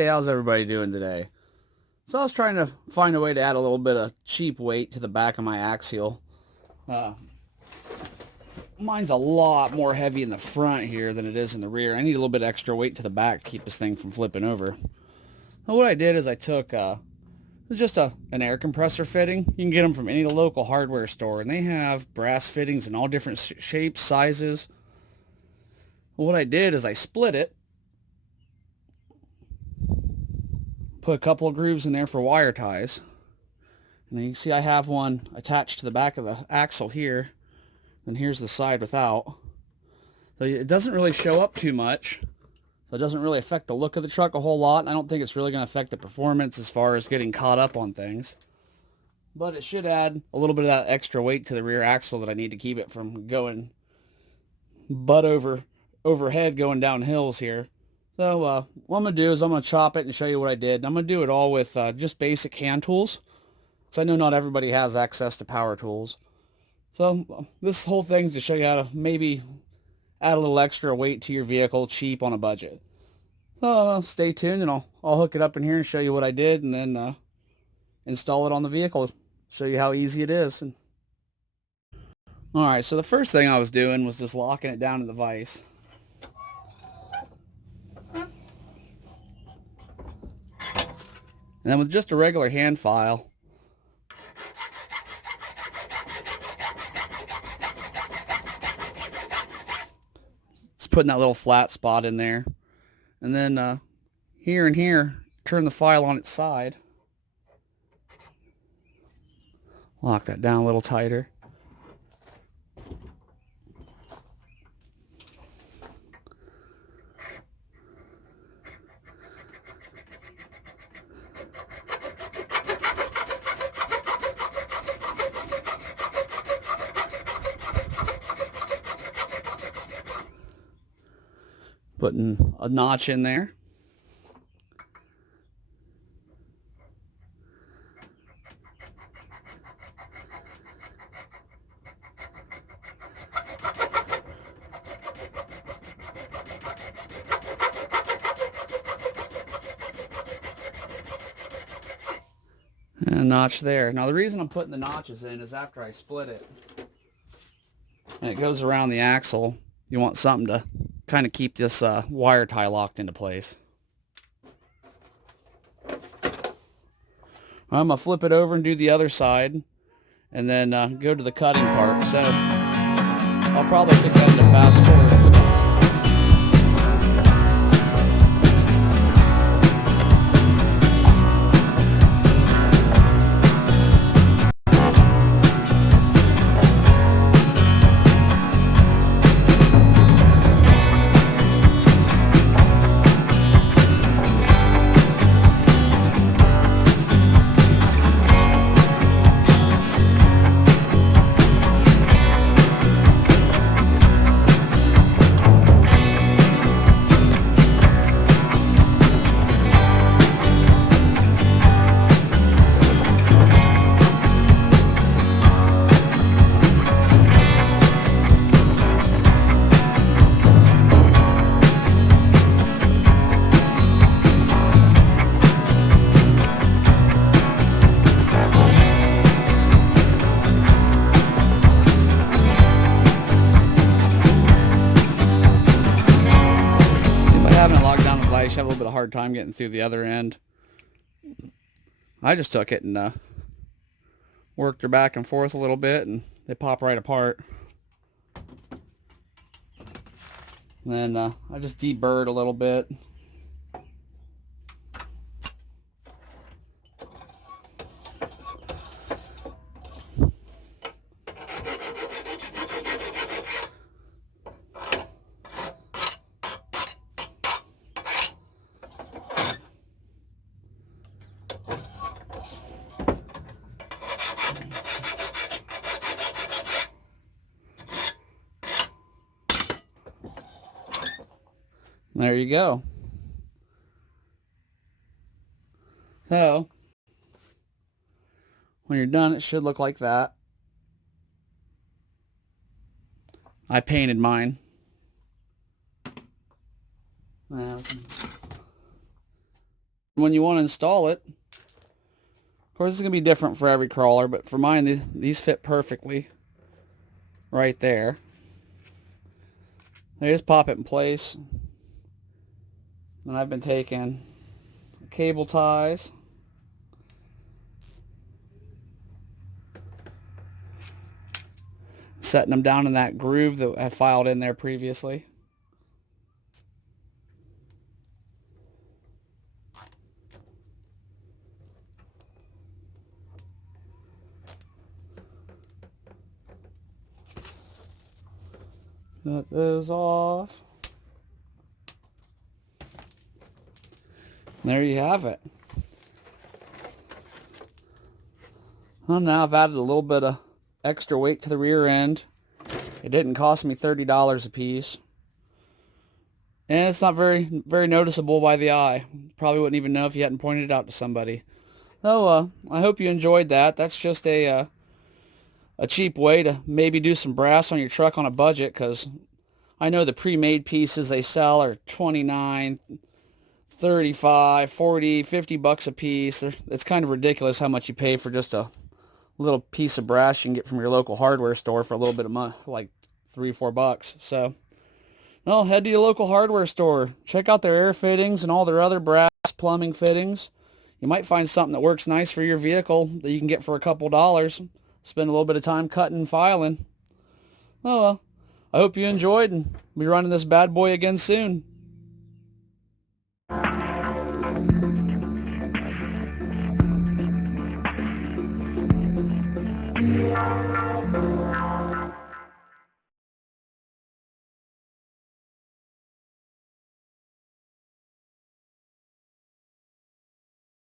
Hey, how's everybody doing today? So I was trying to find a way to add a little bit of cheap weight to the back of my axial. Uh, Mine's a lot more heavy in the front here than it is in the rear. I need a little bit extra weight to the back to keep this thing from flipping over. So what I did is I took it's just an air compressor fitting. You can get them from any local hardware store, and they have brass fittings in all different shapes, sizes. What I did is I split it, put a couple of grooves in there for wire ties. And you can see I have one attached to the back of the axle here. And here's the side without. So it doesn't really show up too much. So it doesn't really affect the look of the truck a whole lot. And I don't think it's really going to affect the performance as far as getting caught up on things. But it should add a little bit of that extra weight to the rear axle that I need to keep it from going butt overhead going down hills here. So what I'm going to do is I'm going to chop it and show you what I did. And I'm going to do it all with just basic hand tools. Because I know not everybody has access to power tools. So this whole thing's to show you how to maybe add a little extra weight to your vehicle cheap on a budget. So stay tuned and I'll hook it up in here and show you what I did and then install it on the vehicle. Show you how easy it is. And all right, so the first thing I was doing was just locking it down in the vise. And then with just a regular hand file, just putting that little flat spot in there. And then here and here, turn the file on its side. Lock that down a little tighter. Putting a notch in there. And a notch there. Now the reason I'm putting the notches in is after I split it and it goes around the axle, you want something to kind of keep this wire tie locked into place. I'm going to flip it over and do the other side and then go to the cutting part. So I'll probably pick that into fast forward. Having it locked down the vise, you have a little bit of hard time getting through the other end. I just took it and worked her back and forth a little bit, and they pop right apart. And then I just deburred a little bit. There you go. So, when you're done, it should look like that. I painted mine. when you want to install it. Of course, it's going to be different for every crawler, but for mine, these fit perfectly right there. I just pop it in place. And I've been taking cable ties, setting them down in that groove that I filed in there previously. Cut those off. There you have it. Well, now I've added a little bit of extra weight to the rear end. It didn't cost me $30 a piece. And it's not very noticeable by the eye. Probably wouldn't even know if you hadn't pointed it out to somebody. So I hope you enjoyed that. That's just a cheap way to maybe do some brass on your truck on a budget, because I know the pre-made pieces they sell are 29, 35, 40, 50 bucks a piece. It's kind of ridiculous how much you pay for just a little piece of brass you can get from your local hardware store for a little bit of money, like $3-4. So, well, head to your local hardware store. Check out their air fittings and all their other brass plumbing fittings. You might find something that works nice for your vehicle that you can get for a couple dollars. Spend a little bit of time cutting and filing. Well, I hope you enjoyed, and we'll be running this bad boy again soon.